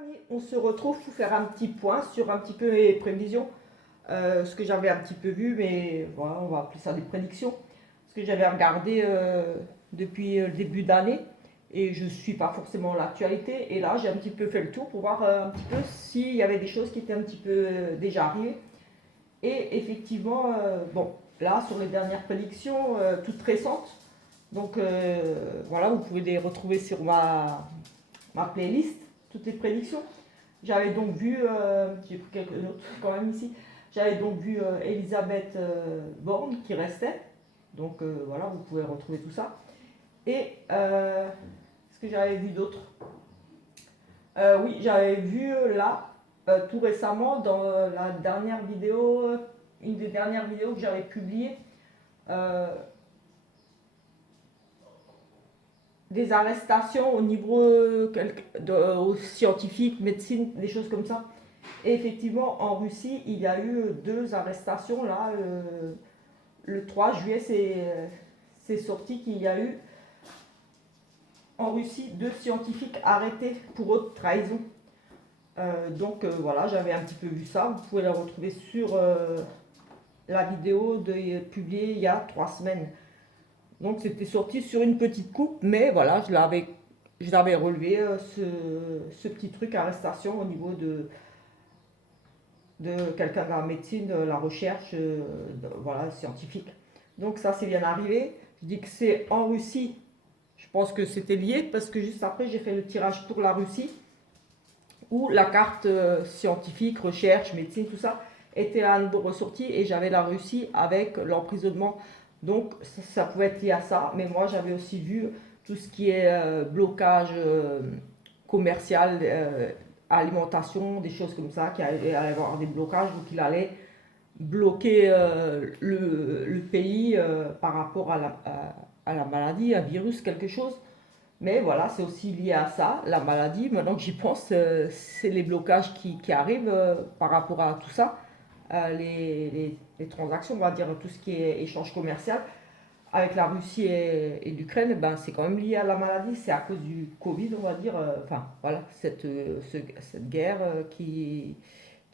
amis, on se retrouve pour faire un petit point sur un petit peu les prévisions. Ce que j'avais un petit peu vu, mais voilà, on va appeler ça des prédictions. Ce que j'avais regardé depuis le début d'année et je ne suis pas forcément l'actualité. Et là, j'ai un petit peu fait le tour pour voir un petit peu s'il y avait des choses qui étaient un petit peu déjà arrivées. Et effectivement, bon, là, sur les dernières prédictions, toutes récentes, donc voilà, vous pouvez les retrouver sur ma playlist, toutes les prédictions. J'avais donc vu, j'ai pris quelques notes quand même ici, j'avais donc vu Elisabeth Borne qui restait. Donc voilà, vous pouvez retrouver tout ça. Et ce que j'avais vu d'autre, oui, j'avais vu là, tout récemment, dans la dernière vidéo, une des dernières vidéos que j'avais publiées, euh, des arrestations au niveau scientifique, médecine, des choses comme ça. Et effectivement, en Russie, il y a eu deux arrestations. Là, le 3 juillet, c'est sorti qu'il y a eu en Russie deux scientifiques arrêtés pour haute trahison. Donc voilà, j'avais un petit peu vu ça. Vous pouvez la retrouver sur la vidéo publiée il y a 3 semaines. Donc c'était sorti sur une petite coupe, mais voilà, je l'avais relevé, ce petit truc arrestation au niveau de quelqu'un de la médecine, de la recherche, voilà, scientifique. Donc ça, c'est bien arrivé. Je dis que c'est en Russie. Je pense que c'était lié parce que juste après, j'ai fait le tirage pour la Russie où la carte scientifique, recherche, médecine, tout ça était à nouveau ressorti et j'avais la Russie avec l'emprisonnement. Donc ça pouvait être lié à ça, mais moi j'avais aussi vu tout ce qui est blocage commercial, alimentation, des choses comme ça, qui allait avoir des blocages, donc il allait bloquer le pays par rapport à la maladie, un virus, quelque chose. Mais voilà, c'est aussi lié à ça, la maladie. Maintenant que j'y pense, c'est les blocages qui arrivent par rapport à tout ça. Les transactions, on va dire tout ce qui est échange commercial avec la Russie et l'Ukraine, ben, c'est quand même lié à la maladie. C'est à cause du Covid, on va dire. Enfin, voilà, cette guerre qui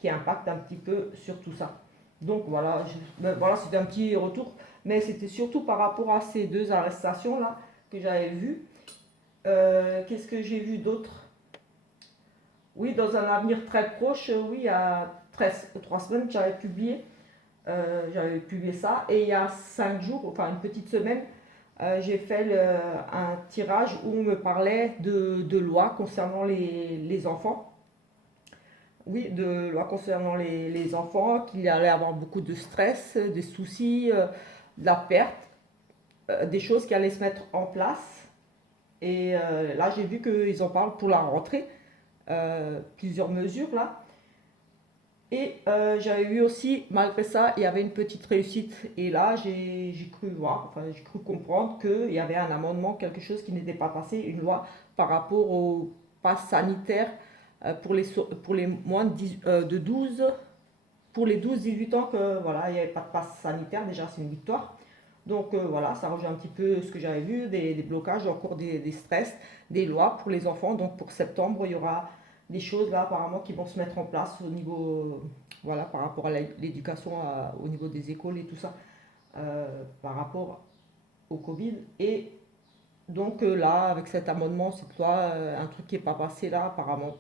impacte un petit peu sur tout ça. Donc voilà, voilà, c'était un petit retour. Mais c'était surtout par rapport à ces deux arrestations-là que j'avais vues. Qu'est-ce que j'ai vu d'autre? Oui, dans un avenir très proche, oui, il y a 3 semaines, j'avais publié ça. Et il y a 5 jours, enfin une petite semaine, j'ai fait un tirage où on me parlait de lois concernant les enfants. Oui, de lois concernant les enfants, qu'il allait avoir beaucoup de stress, des soucis, de la perte, des choses qui allaient se mettre en place. Et là, j'ai vu qu'ils en parlent pour la rentrée, plusieurs mesures là. Et j'avais vu aussi, malgré ça, il y avait une petite réussite. Et là, j'ai cru voir, enfin, j'ai cru comprendre qu'il y avait un amendement, quelque chose qui n'était pas passé, une loi par rapport au pass sanitaire pour les moins de 12, pour les 12-18 ans, que voilà, il n'y avait pas de pass sanitaire, déjà c'est une victoire. Donc voilà, ça rejoint un petit peu ce que j'avais vu, des blocages, encore des stress, des lois pour les enfants. Donc pour septembre, il y aura des choses là apparemment qui vont se mettre en place au niveau, voilà, par rapport à l'éducation, au niveau des écoles et tout ça, par rapport au Covid. Et donc là, avec cet amendement, cette loi, un truc qui n'est pas passé là apparemment,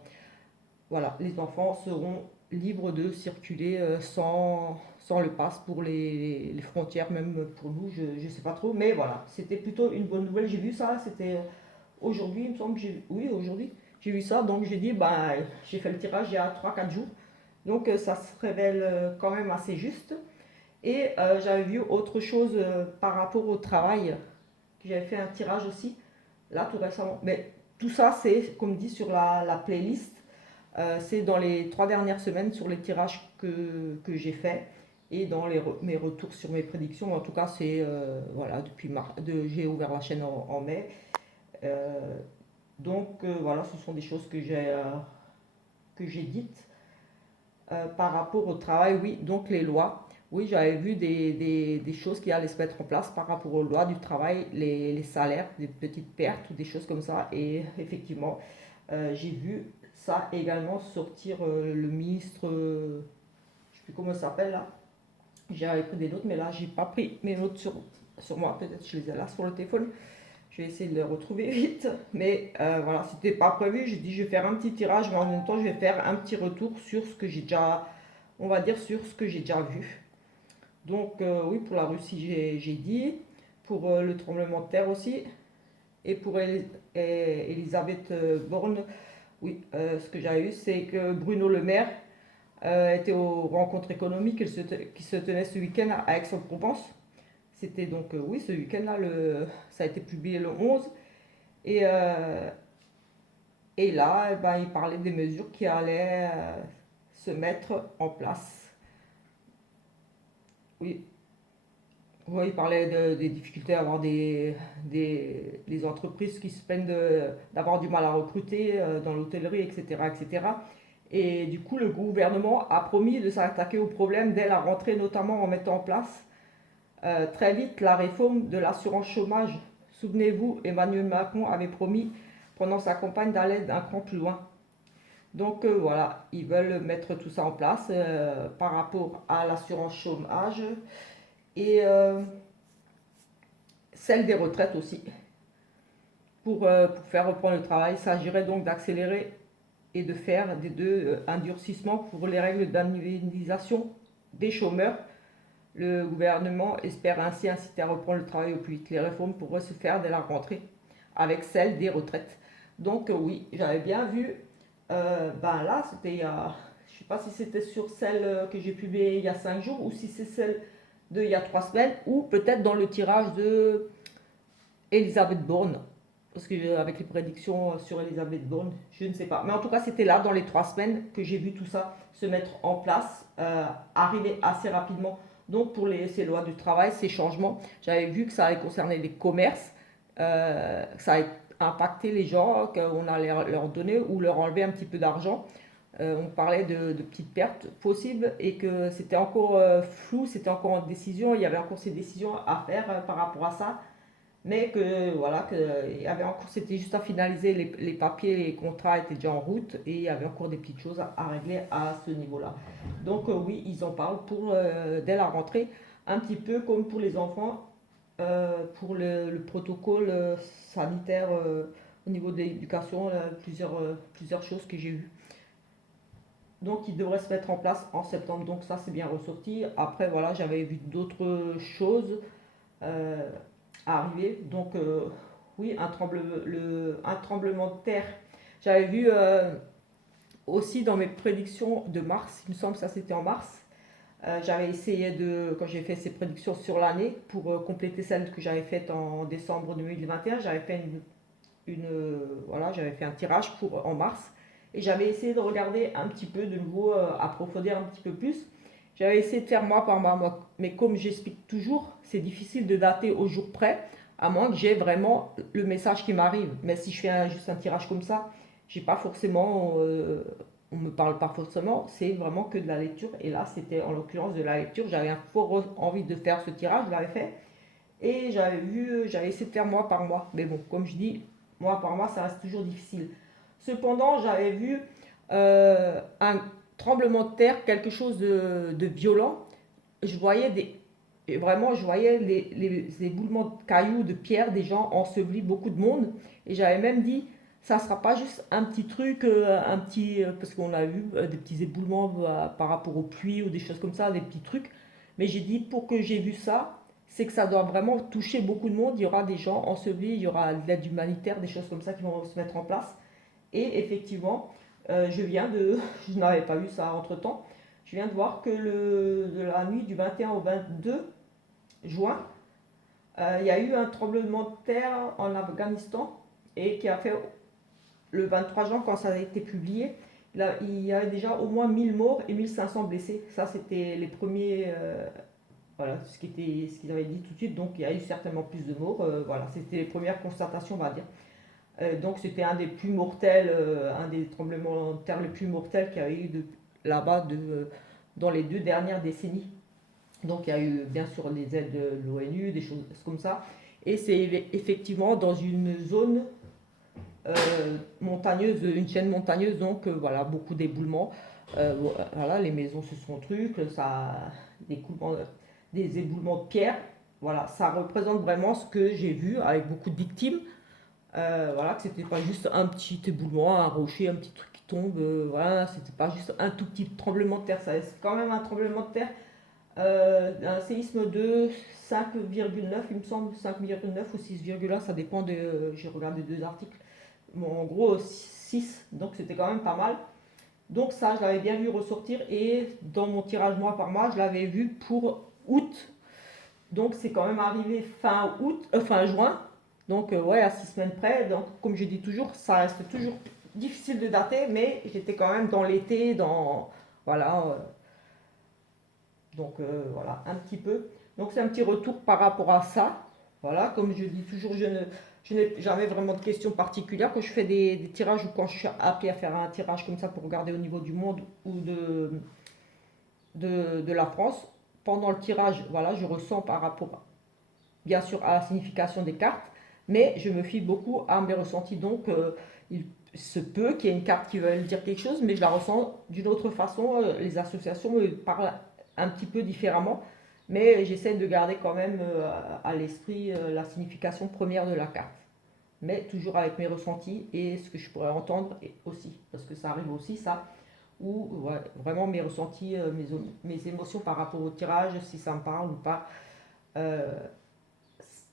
voilà, les enfants seront libres de circuler sans le pass pour les frontières, même pour nous, je ne sais pas trop, mais voilà, c'était plutôt une bonne nouvelle. J'ai vu ça, c'était aujourd'hui, il me semble que oui, aujourd'hui, j'ai vu ça, donc j'ai dit, bah, j'ai fait le tirage il y a 3 4 jours, donc ça se révèle quand même assez juste. Et j'avais vu autre chose par rapport au travail, que j'avais fait un tirage aussi, là tout récemment, mais tout ça, c'est, comme dit, sur la playlist. C'est dans les 3 dernières semaines sur les tirages que j'ai fait et dans mes retours sur mes prédictions. En tout cas, c'est voilà, j'ai ouvert la chaîne en mai. Euh, donc voilà, ce sont des choses que j'ai dites. Par rapport au travail, oui, donc les lois. Oui, j'avais vu des choses qui allaient se mettre en place par rapport aux lois du travail, les salaires, des petites pertes ou des choses comme ça. Et effectivement, J'ai vu ça également sortir le ministre, je sais plus comment il s'appelle là. J'avais pris des notes, mais là, j'ai pas pris mes notes sur moi. Peut-être je les ai là sur le téléphone. Je vais essayer de les retrouver vite. Mais voilà, c'était pas prévu. J'ai dit, je vais faire un petit tirage, mais en même temps, je vais faire un petit retour sur ce que j'ai déjà, on va dire, sur ce que j'ai déjà vu. Donc, oui, pour la Russie, j'ai dit. Pour le tremblement de terre aussi. Et pour Elisabeth Borne, oui, ce que j'avais eu, c'est que Bruno Le Maire était aux rencontres économiques qui se tenaient ce week-end à Aix-en-Provence. C'était donc, oui, ce week-end-là, ça a été publié le 11. Et, euh, et là, eh ben, il parlait des mesures qui allaient se mettre en place. Oui, oui, il parlait des difficultés à avoir des entreprises qui se plaignent d'avoir du mal à recruter dans l'hôtellerie, etc., etc. Et du coup, le gouvernement a promis de s'attaquer au problème dès la rentrée, notamment en mettant en place très vite la réforme de l'assurance chômage. Souvenez-vous, Emmanuel Macron avait promis pendant sa campagne d'aller d'un cran plus loin. Donc voilà, ils veulent mettre tout ça en place par rapport à l'assurance chômage et celle des retraites aussi. Pour faire reprendre le travail, il s'agirait donc d'accélérer et de faire des deux un durcissement pour les règles d'indemnisation des chômeurs. Le gouvernement espère ainsi inciter à reprendre le travail au plus vite. Les réformes pourraient se faire dès la rentrée avec celle des retraites. Donc oui, j'avais bien vu, ben là, c'était il y a, je ne sais pas si c'était sur celle que j'ai publiée il y a 5 jours ou si c'est celle de il y a 3 semaines ou peut-être dans le tirage de Elisabeth Borne. Parce que avec les prédictions sur Elisabeth Borne, je ne sais pas. Mais en tout cas, c'était là dans les 3 semaines que j'ai vu tout ça se mettre en place, arriver assez rapidement. Donc pour ces lois du travail, ces changements, j'avais vu que ça allait concerner les commerces, que ça allait impacter les gens, qu'on allait leur donner ou leur enlever un petit peu d'argent. On parlait de petites pertes possibles et que c'était encore flou, c'était encore en décision, il y avait encore ces décisions à faire par rapport à ça, mais que voilà, que il y avait encore, c'était juste à finaliser les papiers, les contrats étaient déjà en route et il y avait encore des petites choses à régler à ce niveau-là. Donc oui, ils en parlent pour dès la rentrée, un petit peu comme pour les enfants, pour le protocole sanitaire au niveau de l'éducation, plusieurs choses que j'ai vues. Donc, il devrait se mettre en place en septembre. Donc, ça, c'est bien ressorti. Après, voilà, j'avais vu d'autres choses euh, arriver. Donc, oui, un tremblement de terre. J'avais vu aussi dans mes prédictions de mars, il me semble, ça c'était en mars. J'avais essayé quand j'ai fait ces prédictions sur l'année, pour compléter celles que j'avais faites en décembre 2021, j'avais fait voilà, j'avais fait un tirage en mars et j'avais essayé de regarder un petit peu de nouveau, approfondir un petit peu plus. J'avais essayé de faire mois par mois, mais comme j'explique toujours, c'est difficile de dater au jour près, à moins que j'ai vraiment le message qui m'arrive. Mais si je fais juste un tirage comme ça, j'ai pas forcément, on me parle pas forcément, c'est vraiment que de la lecture. Et là, c'était en l'occurrence de la lecture. J'avais un fort envie de faire ce tirage, je l'avais fait. Et j'avais essayé de faire mois par mois. Mais bon, comme je dis, mois par mois, ça reste toujours difficile. Cependant, j'avais vu un tremblement de terre, quelque chose de violent. Je voyais vraiment, je voyais les éboulements de cailloux, de pierres, des gens ensevelis, beaucoup de monde. Et j'avais même dit, ça sera pas juste un petit truc, parce qu'on a vu des petits éboulements par rapport aux pluies ou des choses comme ça, des petits trucs. Mais j'ai dit, pour que j'ai vu ça, c'est que ça doit vraiment toucher beaucoup de monde. Il y aura des gens ensevelis, il y aura de l'aide humanitaire, des choses comme ça qui vont se mettre en place. Et effectivement, je n'avais pas vu ça entre temps, je viens de voir que de la nuit du 21 au 22 juin, il y a eu un tremblement de terre en Afghanistan et qui a fait le 23 juin, quand ça a été publié, il y avait déjà au moins 1000 morts et 1500 blessés. Ça, c'était les premiers, voilà, ce qu'ils avaient dit tout de suite. Donc, il y a eu certainement plus de morts. Voilà, c'était les premières constatations, on va dire. Donc c'était un des plus mortels, un des tremblements de terre les plus mortels qu'il y a eu là-bas dans les 2 dernières décennies. Donc il y a eu bien sûr les aides de l'ONU, des choses comme ça. Et c'est effectivement dans une zone montagneuse, une chaîne montagneuse, donc voilà, beaucoup d'éboulements. Voilà, les maisons se sont trucs, ça, des éboulements de pierre. Voilà, ça représente vraiment ce que j'ai vu avec beaucoup de victimes. Voilà, que c'était pas juste un petit éboulement, un rocher, un petit truc qui tombe. Voilà, c'était pas juste un tout petit tremblement de terre. C'est quand même un tremblement de terre. Un séisme de 5,9, il me semble, 5,9 ou 6,1, ça dépend de. J'ai regardé deux articles. Bon, en gros, 6, donc c'était quand même pas mal. Donc ça, je l'avais bien vu ressortir et dans mon tirage mois par mois, je l'avais vu pour août. Donc c'est quand même arrivé fin août, fin juin. Donc ouais, à 6 semaines près. Donc comme je dis toujours, ça reste toujours difficile de dater, mais j'étais quand même dans l'été, dans voilà. Donc voilà, un petit peu. Donc c'est un petit retour par rapport à ça. Voilà, comme je dis toujours, je n'ai jamais vraiment de questions particulières. Quand je fais des tirages ou quand je suis appelé à faire un tirage comme ça pour regarder au niveau du monde ou de la France, pendant le tirage, voilà, je ressens par rapport, bien sûr, à la signification des cartes, mais je me fie beaucoup à mes ressentis. Donc il se peut qu'il y ait une carte qui veuille dire quelque chose, mais je la ressens d'une autre façon. Les associations me parlent un petit peu différemment, mais j'essaie de garder quand même à l'esprit la signification première de la carte. Mais toujours avec mes ressentis et ce que je pourrais entendre aussi, parce que ça arrive aussi ça, ou ouais, vraiment mes ressentis, mes émotions par rapport au tirage, si ça me parle ou pas, euh,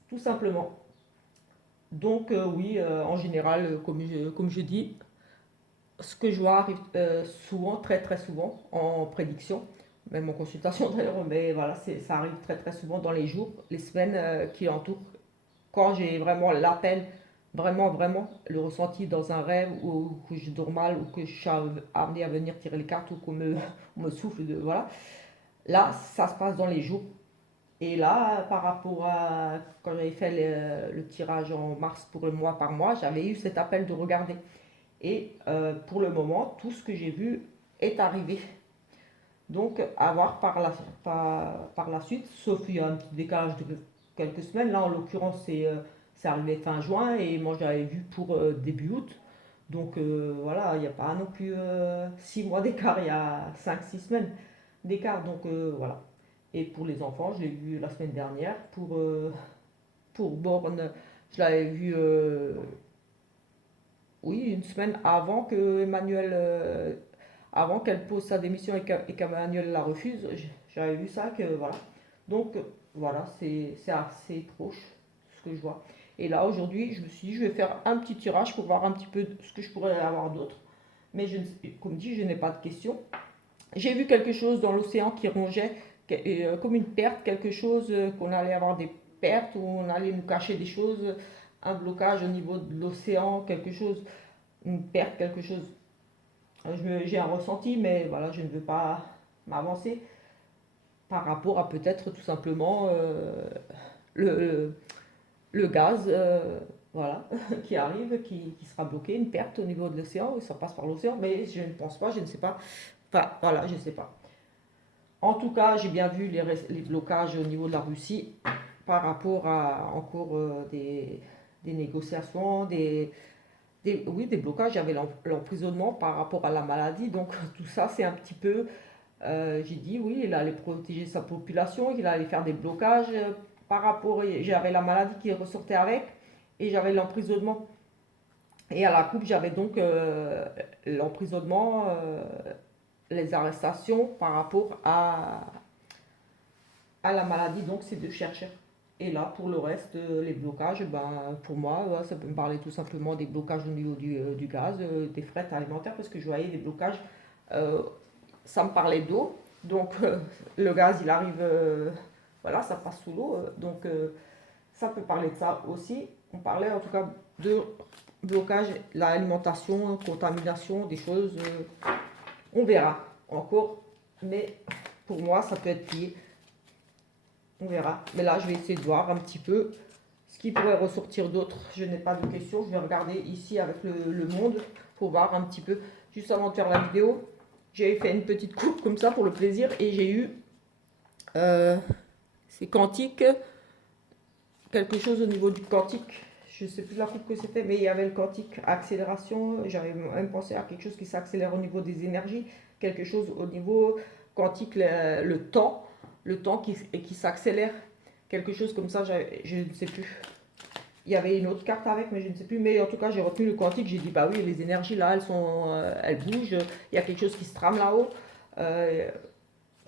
tout simplement. Donc oui, en général, comme je dis, ce que je vois arrive souvent, très très souvent, en prédiction, même en consultation d'ailleurs, mais voilà, ça arrive très très souvent dans les jours, les semaines qui entourent. Quand j'ai vraiment l'appel, vraiment vraiment, le ressenti dans un rêve, ou que je dors mal, ou que je suis amené à venir tirer les cartes, ou qu'on me, on me souffle, voilà. Là, ça se passe dans les jours. Et là, par rapport à quand j'avais fait le tirage en mars pour le mois par mois, j'avais eu cet appel de regarder. Et pour le moment, tout ce que j'ai vu est arrivé. Donc, à voir par la suite, sauf qu'il y a un petit décalage de quelques semaines. Là, en l'occurrence, c'est arrivé fin juin et moi, j'avais vu pour début août. Donc, voilà, il n'y a pas non plus 6 mois d'écart, il y a 5 6 semaines d'écart. Donc, voilà. Et pour les enfants, je l'ai vu la semaine dernière. Pour Borne, je l'avais vu oui, une semaine avant que Emmanuel, avant qu'elle pose sa démission et qu'Emmanuel la refuse, j'avais vu ça que voilà. Donc voilà, c'est assez proche ce que je vois. Et là aujourd'hui, je me suis dit, je vais faire un petit tirage pour voir un petit peu ce que je pourrais avoir d'autre. Mais comme dit, je n'ai pas de questions. J'ai vu quelque chose dans l'océan qui rongeait, comme une perte, quelque chose qu'on allait avoir des pertes, ou on allait nous cacher des choses, un blocage au niveau de l'océan, quelque chose, une perte, quelque chose. J'ai un ressenti, mais voilà, je ne veux pas m'avancer par rapport à peut-être tout simplement le, le gaz, voilà, qui arrive, qui sera bloqué, une perte au niveau de l'océan, ça passe par l'océan, mais je ne pense pas, je ne sais pas. Enfin, voilà, je ne sais pas. En tout cas, j'ai bien vu les blocages au niveau de la Russie par rapport à encore des négociations, oui, des blocages. Il y avait l'emprisonnement par rapport à la maladie. Donc tout ça, c'est un petit peu, j'ai dit oui, il allait protéger sa population, il allait faire des blocages par rapport, j'avais la maladie qui ressortait avec et j'avais l'emprisonnement. Et à la coupe, j'avais donc l'emprisonnement, les arrestations par rapport à la maladie, donc c'est de chercher. Et là, pour le reste, les blocages, ben, pour moi, ouais, ça peut me parler tout simplement des blocages au niveau du gaz, des frais alimentaires, parce que je voyais des blocages, euh, ça me parlait d'eau, donc le gaz, il arrive, voilà, ça passe sous l'eau, donc ça peut parler de ça aussi. On parlait en tout cas de blocage, l'alimentation, contamination, des choses, on verra encore, mais pour moi, ça peut être lié. On verra. Mais là, je vais essayer de voir un petit peu ce qui pourrait ressortir d'autre. Je n'ai pas de questions. Je vais regarder ici avec le monde pour voir un petit peu. Juste avant de faire la vidéo, j'ai fait une petite coupe comme ça pour le plaisir et j'ai eu c'est quantique, quelque chose au niveau du quantique. je sais plus la coupe que c'était, mais il y avait le quantique accélération. J'avais même pensé à quelque chose qui s'accélère au niveau des énergies, quelque chose au niveau quantique, le temps qui s'accélère, quelque chose comme ça, je ne sais plus. Il y avait une autre carte avec, mais je ne sais plus. Mais en tout cas, j'ai retenu le quantique. J'ai dit, bah oui, les énergies là, elles bougent. Il y a quelque chose qui se trame là-haut. Euh,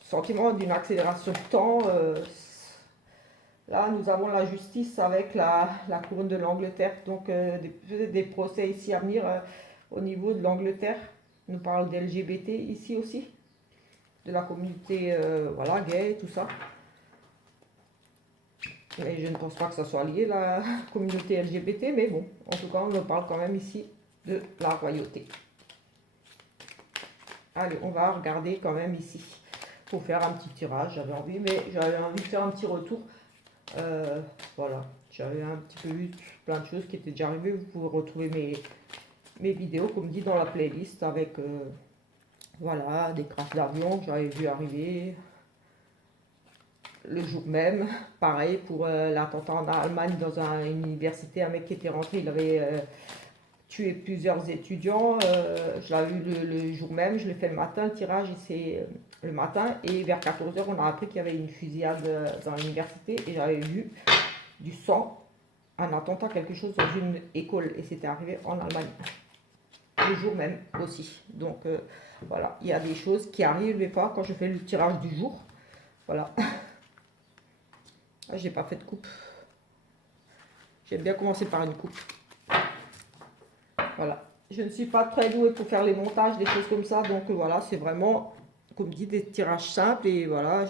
Sentiment d'une accélération de temps. Là, nous avons la justice avec la couronne de l'Angleterre. Donc, peut-être des procès ici à venir au niveau de l'Angleterre. On nous parle d'LGBT ici aussi, de la communauté voilà, gay, tout ça. Et je ne pense pas que ça soit lié, la communauté LGBT, mais bon, en tout cas, on nous parle quand même ici de la royauté. Allez, on va regarder quand même ici, pour faire un petit tirage. J'avais envie de faire un petit retour. Voilà, j'avais un petit peu vu plein de choses qui étaient déjà arrivées. Vous pouvez retrouver mes vidéos, comme dit, dans la playlist, avec voilà, des crashs d'avion que j'avais vu arriver le jour même. Pareil pour l'attentat en Allemagne dans une université, un mec qui était rentré, il avait tué plusieurs étudiants. Je l'avais vu le jour même, je l'ai fait le matin, le tirage c'est le matin, et vers 14 heures on a appris qu'il y avait une fusillade dans l'université, et j'avais vu du sang, un attentat, quelque chose dans une école, et c'était arrivé en Allemagne le jour même aussi. Donc voilà, il y a des choses qui arrivent des fois quand je fais le tirage du jour. Voilà. J'ai pas fait de coupe. J'aime bien commencer par une coupe. Voilà. Je ne suis pas très douée pour faire les montages, des choses comme ça. Donc voilà, c'est vraiment, comme dit, des tirages simples. Et voilà,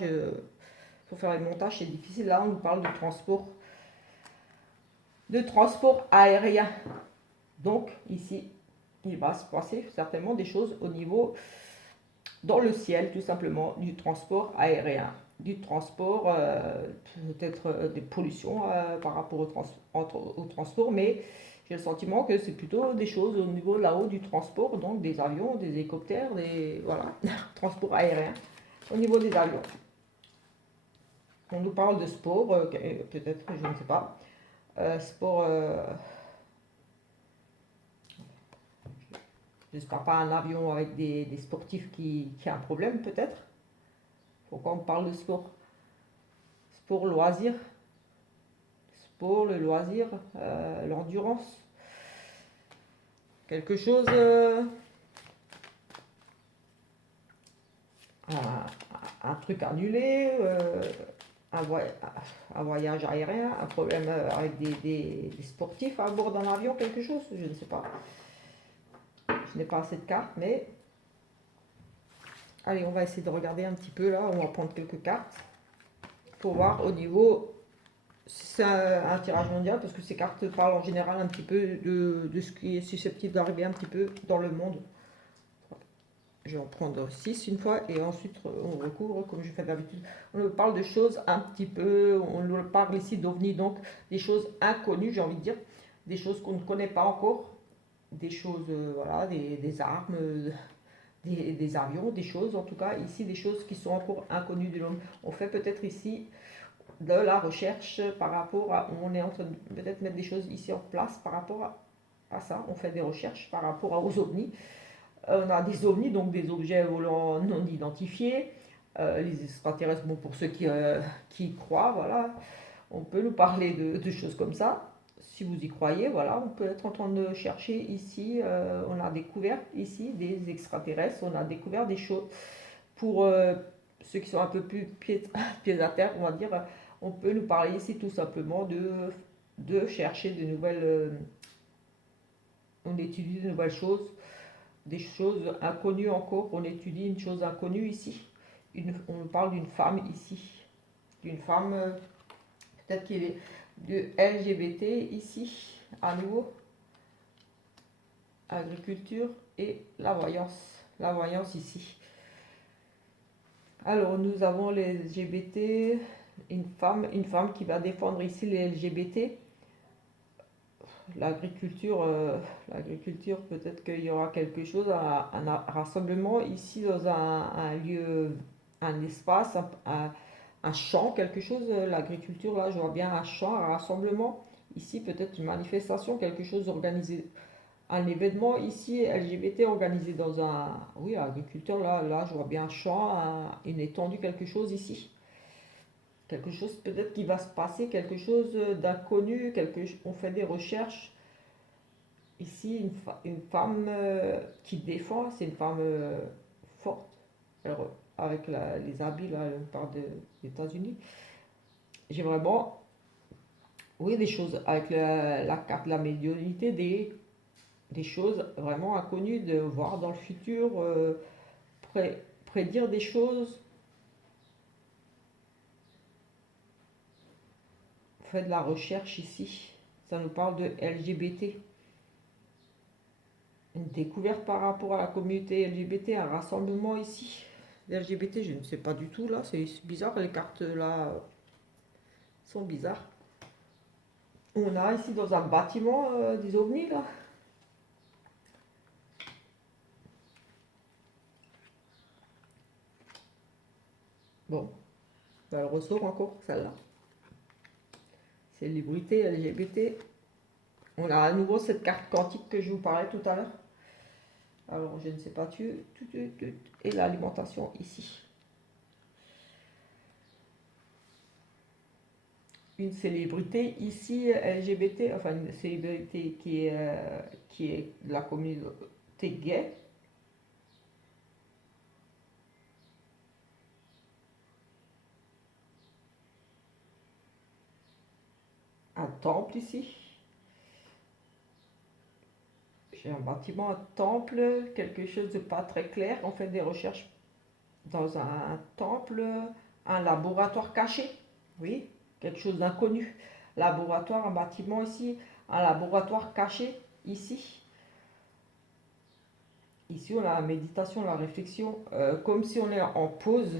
pour faire les montages, c'est difficile. Là, on nous parle de transport aérien. Donc ici, il va se passer certainement des choses au niveau dans le ciel, tout simplement, du transport aérien, du transport, peut-être des pollutions par rapport au transport, mais j'ai le sentiment que c'est plutôt des choses au niveau là-haut du transport, donc des avions, des hélicoptères, des voilà, transport aérien, au niveau des avions. On nous parle de sport, peut-être, je ne sais pas, sport. J'espère pas un avion avec des sportifs qui a un problème, peut-être. Pourquoi on parle de sport? Sport, loisir. Sport, le loisir, l'endurance. Quelque chose. Un truc annulé. Un voyage aérien. Un problème avec des sportifs à bord d'un avion, quelque chose. Je ne sais pas. Je n'ai pas assez de cartes, mais. Allez, on va essayer de regarder un petit peu là. On va prendre quelques cartes pour voir au niveau. C'est un tirage mondial parce que ces cartes parlent en général un petit peu de ce qui est susceptible d'arriver un petit peu dans le monde. Je vais en prendre 6 une fois et ensuite on recouvre comme je fais d'habitude. On nous parle de choses un petit peu, on nous parle ici d'OVNI, donc des choses inconnues, j'ai envie de dire, des choses qu'on ne connaît pas encore, des choses, voilà, des armes, des avions, des choses en tout cas, ici des choses qui sont encore inconnues de l'homme. On fait peut-être ici de la recherche par rapport à, on est en train de peut-être mettre des choses ici en place par rapport à ça, on fait des recherches par rapport aux ovnis. On a des ovnis, donc des objets volants non identifiés, les extraterrestres, bon, pour ceux qui y croient, voilà, on peut nous parler de choses comme ça. Si vous y croyez, voilà, on peut être en train de chercher ici, on a découvert ici des extraterrestres, on a découvert des choses pour ceux qui sont un peu plus pieds à terre, on va dire, on peut nous parler ici tout simplement de chercher de nouvelles, on étudie de nouvelles choses, des choses inconnues encore, on étudie une chose inconnue ici. On parle d'une femme ici, d'une femme peut-être qui est de LGBT ici, à nouveau, agriculture et la voyance ici. Alors nous avons les LGBT, une femme qui va défendre ici les LGBT. L'agriculture, peut-être qu'il y aura quelque chose, un rassemblement ici dans un lieu, un espace, un champ, quelque chose. L'agriculture, là, je vois bien un champ, un rassemblement. Ici, peut-être une manifestation, quelque chose organisé, un événement ici LGBT organisé dans un, oui, agriculteur, là, je vois bien un champ, une étendue, quelque chose ici. Quelque chose peut-être qui va se passer, quelque chose d'inconnu, on fait des recherches. Ici, une femme qui défend, c'est une femme forte, alors, avec les habits, là, on parle des États-Unis. J'ai vraiment, oui, des choses avec la carte de la médiumnité, des choses vraiment inconnues, de voir dans le futur, prédire des choses, on fait de la recherche ici. Ça nous parle de LGBT. Une découverte par rapport à la communauté LGBT, un rassemblement ici. LGBT, je ne sais pas du tout là, c'est bizarre, les cartes là sont bizarres. On a ici dans un bâtiment des ovnis là. Bon, elle ressort encore celle-là. Célébrité LGBT. On a à nouveau cette carte quantique que je vous parlais tout à l'heure. Alors je ne sais pas, et l'alimentation ici. Une célébrité ici LGBT, enfin une célébrité qui est de la communauté gay. Un temple ici. J'ai un bâtiment, un temple, quelque chose de pas très clair. On fait des recherches dans un temple, un laboratoire caché. Oui, quelque chose d'inconnu. Laboratoire, un bâtiment ici, un laboratoire caché ici. Ici, on a la méditation, la réflexion, comme si on est en pause.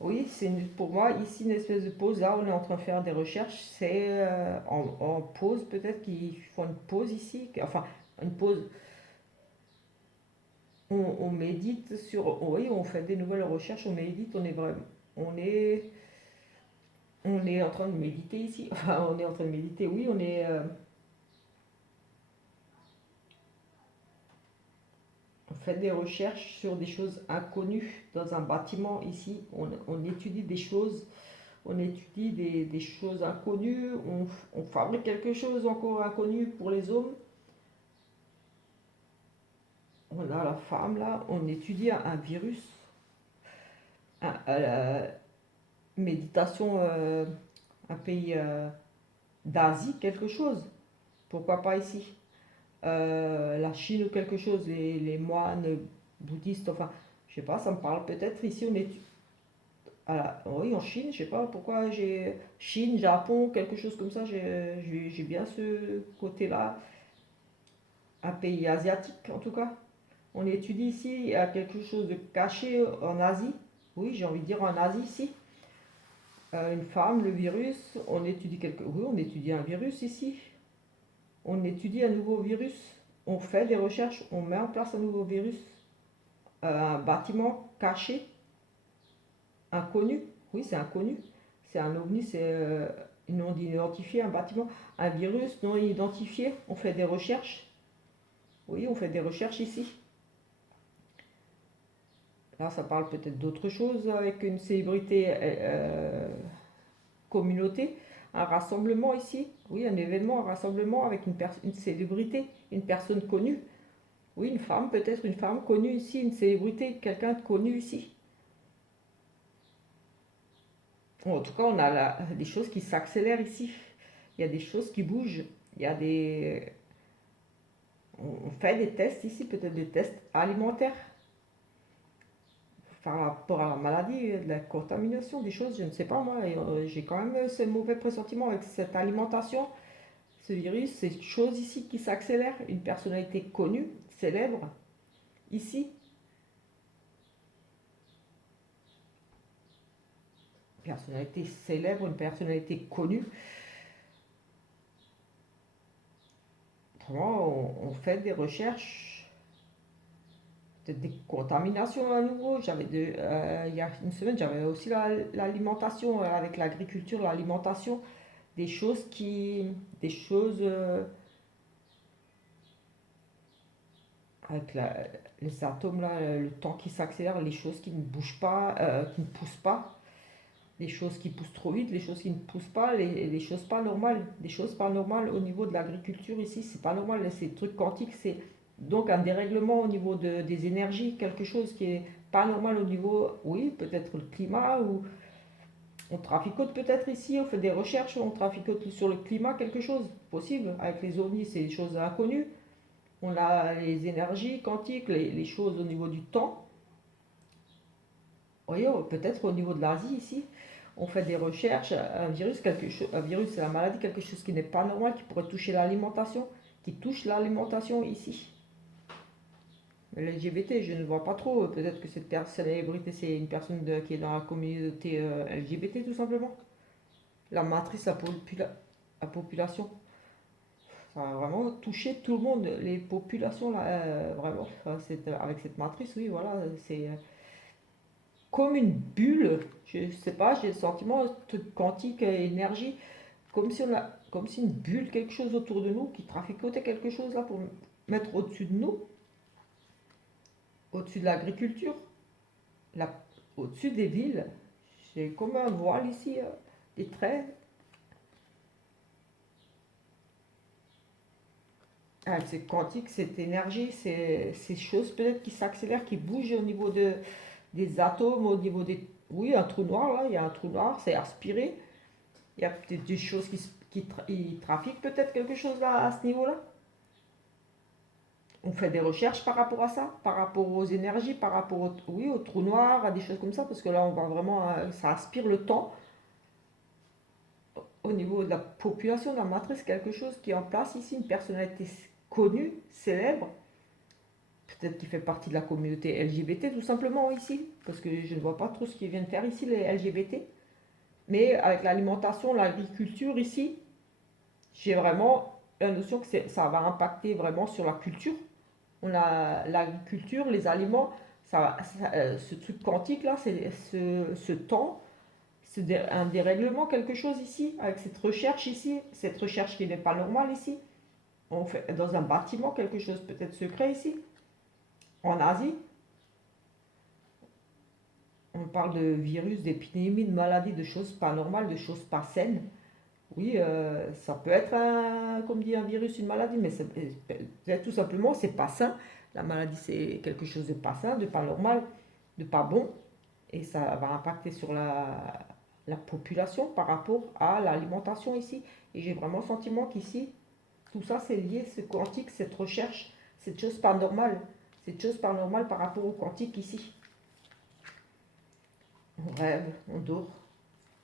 Oui, pour moi ici une espèce de pause. Là, on est en train de faire des recherches. C'est en pause, peut-être qu'ils font une pause ici. Enfin, une pause. On médite sur. Oui, on fait des nouvelles recherches. On médite. On est vraiment. On est. On est en train de méditer ici. Enfin, on est en train de méditer. Oui, on est. On fait des recherches sur des choses inconnues dans un bâtiment ici. On étudie des choses. On étudie des choses inconnues. On fabrique quelque chose encore inconnu pour les hommes. On a la femme là, on étudie un virus, la méditation, un pays d'Asie, quelque chose. Pourquoi pas ici? La Chine ou quelque chose, les moines bouddhistes, enfin, je sais pas, ça me parle peut-être. Ici, on est. Oui, en Chine, je sais pas pourquoi j'ai. Chine, Japon, quelque chose comme ça, j'ai bien ce côté-là. Un pays asiatique en tout cas. On étudie ici, il y a quelque chose de caché en Asie. Oui, j'ai envie de dire en Asie ici. Une femme, le virus, oui, on étudie un virus ici. On étudie un nouveau virus. On fait des recherches, on met en place un nouveau virus. Un bâtiment caché, inconnu. Oui, c'est inconnu. C'est un ovni, c'est non identifié, un bâtiment. Un virus non identifié. On fait des recherches. Oui, on fait des recherches ici. Là, ça parle peut-être d'autre chose avec une célébrité communauté, un rassemblement ici. Oui, un événement, un rassemblement avec une célébrité, une personne connue. Oui, une femme, peut-être une femme connue ici, une célébrité, quelqu'un de connu ici. En tout cas, on a des choses qui s'accélèrent ici. Il y a des choses qui bougent. Il y a des. On fait des tests ici, peut-être des tests alimentaires par rapport à la maladie, de la contamination, des choses, je ne sais pas moi. J'ai quand même ce mauvais pressentiment avec cette alimentation. Ce virus, c'est une chose ici qui s'accélère. Une personnalité connue, célèbre, ici. Une personnalité célèbre, une personnalité connue. Autrement, on fait des recherches, peut-être des contaminations à nouveau. Il y a une semaine, j'avais aussi l'alimentation, avec l'agriculture, l'alimentation. des choses des choses avec les atomes là, le temps qui s'accélère, les choses qui ne bougent pas, qui ne poussent pas, les choses qui poussent trop vite, les choses qui ne poussent pas, les choses pas normales, des choses pas normales au niveau de l'agriculture ici, c'est pas normal, ces trucs quantiques, c'est donc un dérèglement au niveau des énergies, quelque chose qui est pas normal au niveau, oui, peut-être le climat, ou on traficote peut-être ici, on fait des recherches, on traficote sur le climat, quelque chose possible, avec les ovnis, c'est des choses inconnues, on a les énergies quantiques, les choses au niveau du temps, oui, peut-être au niveau de l'Asie ici, on fait des recherches, un virus, quelque chose, un virus c'est la maladie, quelque chose qui n'est pas normal, qui pourrait toucher l'alimentation, qui touche l'alimentation ici. LGBT, je ne vois pas trop, peut-être que cette célébrité c'est une personne qui est dans la communauté LGBT tout simplement. La matrice, la population, ça a vraiment touché tout le monde, les populations là, vraiment, avec cette matrice, oui, voilà, c'est comme une bulle, je sais pas, j'ai le sentiment, truc quantique, énergie, comme si une bulle, quelque chose autour de nous, qui traficotait quelque chose là pour mettre au-dessus de nous, au-dessus de l'agriculture, là, au-dessus des villes. J'ai comme un voile ici, des traits. Ah, c'est quantique, cette énergie, ces choses peut-être qui s'accélèrent, qui bougent au niveau des atomes, au niveau des... Oui, un trou noir, là, il y a un trou noir, c'est aspiré. Il y a peut-être des choses qui trafiquent peut-être quelque chose là, à ce niveau-là. On fait des recherches par rapport à ça, par rapport aux énergies, par rapport oui, au trou noir, à des choses comme ça, parce que là, on va vraiment, ça aspire le temps au niveau de la population, de la matrice, quelque chose qui est en place ici, une personnalité connue, célèbre, peut-être qui fait partie de la communauté LGBT tout simplement ici, parce que je ne vois pas trop ce qu'ils viennent faire ici, les LGBT. Mais avec l'alimentation, l'agriculture ici, j'ai vraiment la notion que ça va impacter vraiment sur la culture. On a l'agriculture, les aliments, ce truc quantique là, c'est ce temps, c'est un dérèglement, quelque chose ici, avec cette recherche ici, cette recherche qui n'est pas normale ici. On fait dans un bâtiment quelque chose peut-être secret ici, en Asie. On parle de virus, d'épidémies, de maladies, de choses pas normales, de choses pas saines. Oui, ça peut être, comme dit un virus, une maladie, mais tout simplement, c'est pas sain. La maladie, c'est quelque chose de pas sain, de pas normal, de pas bon, et ça va impacter sur la population par rapport à l'alimentation ici. Et j'ai vraiment le sentiment qu'ici, tout ça, c'est lié, ce quantique, cette recherche, cette chose pas normale, cette chose pas normale par rapport au quantique ici. On rêve, on dort.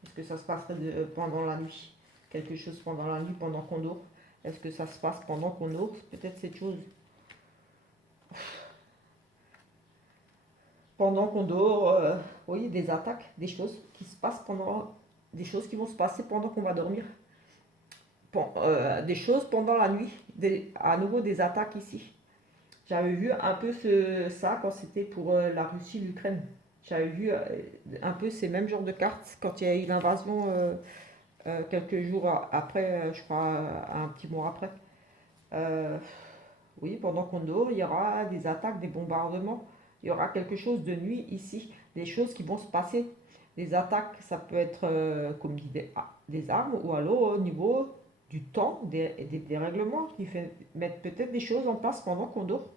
Est-ce que ça se passerait pendant la nuit? Quelque chose pendant la nuit, pendant qu'on dort? Est-ce que ça se passe pendant qu'on dort? Peut-être cette chose. Pendant qu'on dort, oui, des attaques, des choses qui se passent pendant. Des choses qui vont se passer pendant qu'on va dormir. Des choses pendant la nuit. À nouveau des attaques ici. J'avais vu un peu ça quand c'était pour la Russie, l'Ukraine. J'avais vu un peu ces mêmes genres de cartes quand il y a eu l'invasion quelques jours après, je crois un petit mois après. Euh, oui, pendant qu'on dort, il y aura des attaques, des bombardements. Il y aura quelque chose de nuit ici, des choses qui vont se passer. Les attaques, ça peut être, comme dit, des armes ou alors au niveau du temps, des règlements qui mettent peut-être des choses en place pendant qu'on dort.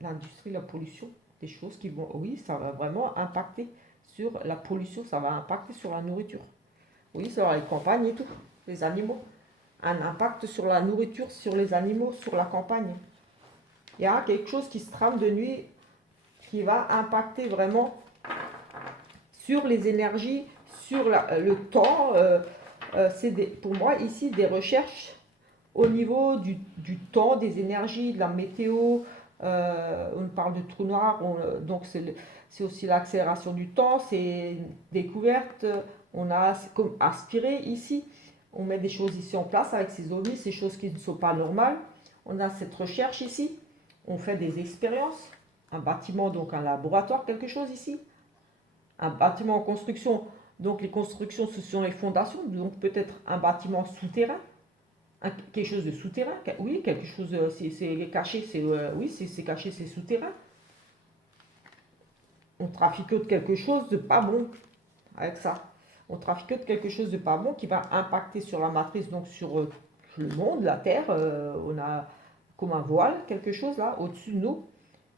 L'industrie, la pollution, des choses qui vont, oui, ça va vraiment impacter sur la pollution, ça va impacter sur la nourriture. Oui, sur les campagnes et tout, les animaux. Un impact sur la nourriture, sur les animaux, sur la campagne. Il y a quelque chose qui se trame de nuit qui va impacter vraiment sur les énergies, sur le temps. C'est pour moi ici des recherches au niveau du temps, des énergies, de la météo. On parle de trou noir, donc c'est aussi l'accélération du temps, c'est une découverte. On a comme aspiré ici. On met des choses ici en place avec ces ovnis, ces choses qui ne sont pas normales. On a cette recherche ici. On fait des expériences. Un bâtiment, donc un laboratoire, quelque chose ici. Un bâtiment en construction, Donc les constructions, ce sont les fondations, donc peut-être un bâtiment souterrain, quelque chose de souterrain, oui, quelque chose, c'est caché, oui, c'est caché, c'est souterrain. On traficote quelque chose de pas bon avec ça. On traficote quelque chose de pas bon qui va impacter sur la matrice, donc sur le monde, la Terre. On a comme un voile, quelque chose là, au-dessus de nous.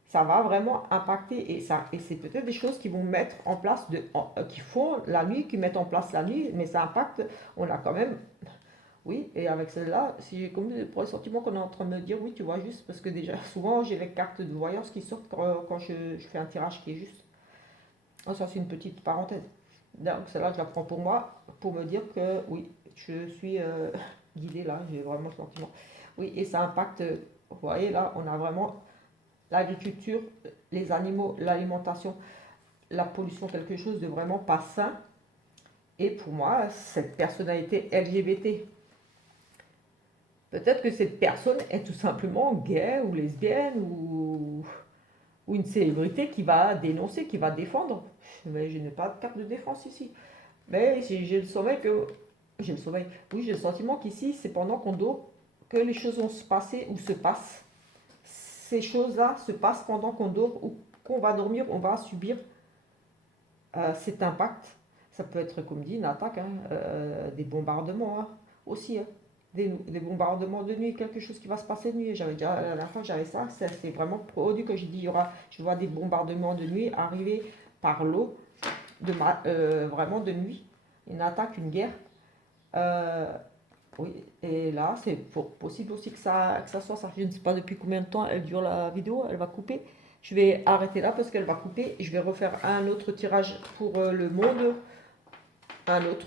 Ça va vraiment impacter et c'est peut-être des choses qui vont mettre en place, qui font la nuit, qui mettent en place la nuit, mais ça impacte. On a quand même, oui, et avec celle-là, si j'ai comme pour le sentiment qu'on est en train de me dire, oui, tu vois juste, parce que déjà, souvent, j'ai les cartes de voyance qui sortent quand je fais un tirage qui est juste. Oh, ça, c'est une petite parenthèse. Donc, celle-là, je la prends pour moi, pour me dire que oui, je suis guidée là, j'ai vraiment le sentiment. Oui, et ça impacte, vous voyez là, on a vraiment l'agriculture, les animaux, l'alimentation, la pollution, quelque chose de vraiment pas sain. Et pour moi, cette personnalité LGBT, peut-être que cette personne est tout simplement gay ou lesbienne ou une célébrité qui va dénoncer, qui va défendre. Mais je n'ai pas de carte de défense ici. Mais j'ai le sommeil que. J'ai le sommeil. Oui, j'ai le sentiment qu'ici, c'est pendant qu'on dort que les choses vont se passer ou se passent. Ces choses-là se passent pendant qu'on dort ou qu'on va dormir, on va subir cet impact. Ça peut être, comme dit, une attaque, hein, des bombardements hein, aussi. Hein. Des bombardements de nuit, quelque chose qui va se passer de nuit. J'avais déjà, la dernière fois, j'avais ça. C'est vraiment produit que j'ai dit, je vois des bombardements de nuit arriver par l'eau, vraiment de nuit. Une attaque, une guerre. Euh, oui, et là, c'est possible aussi que ça soit ça. Je ne sais pas depuis combien de temps elle dure la vidéo, elle va couper. Je vais arrêter là parce qu'elle va couper et je vais refaire un autre tirage pour le monde. Un autre.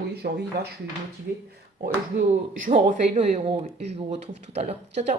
Oui, j'ai envie, là, je suis motivée. Je en refais une et je vous retrouve tout à l'heure. Ciao, ciao!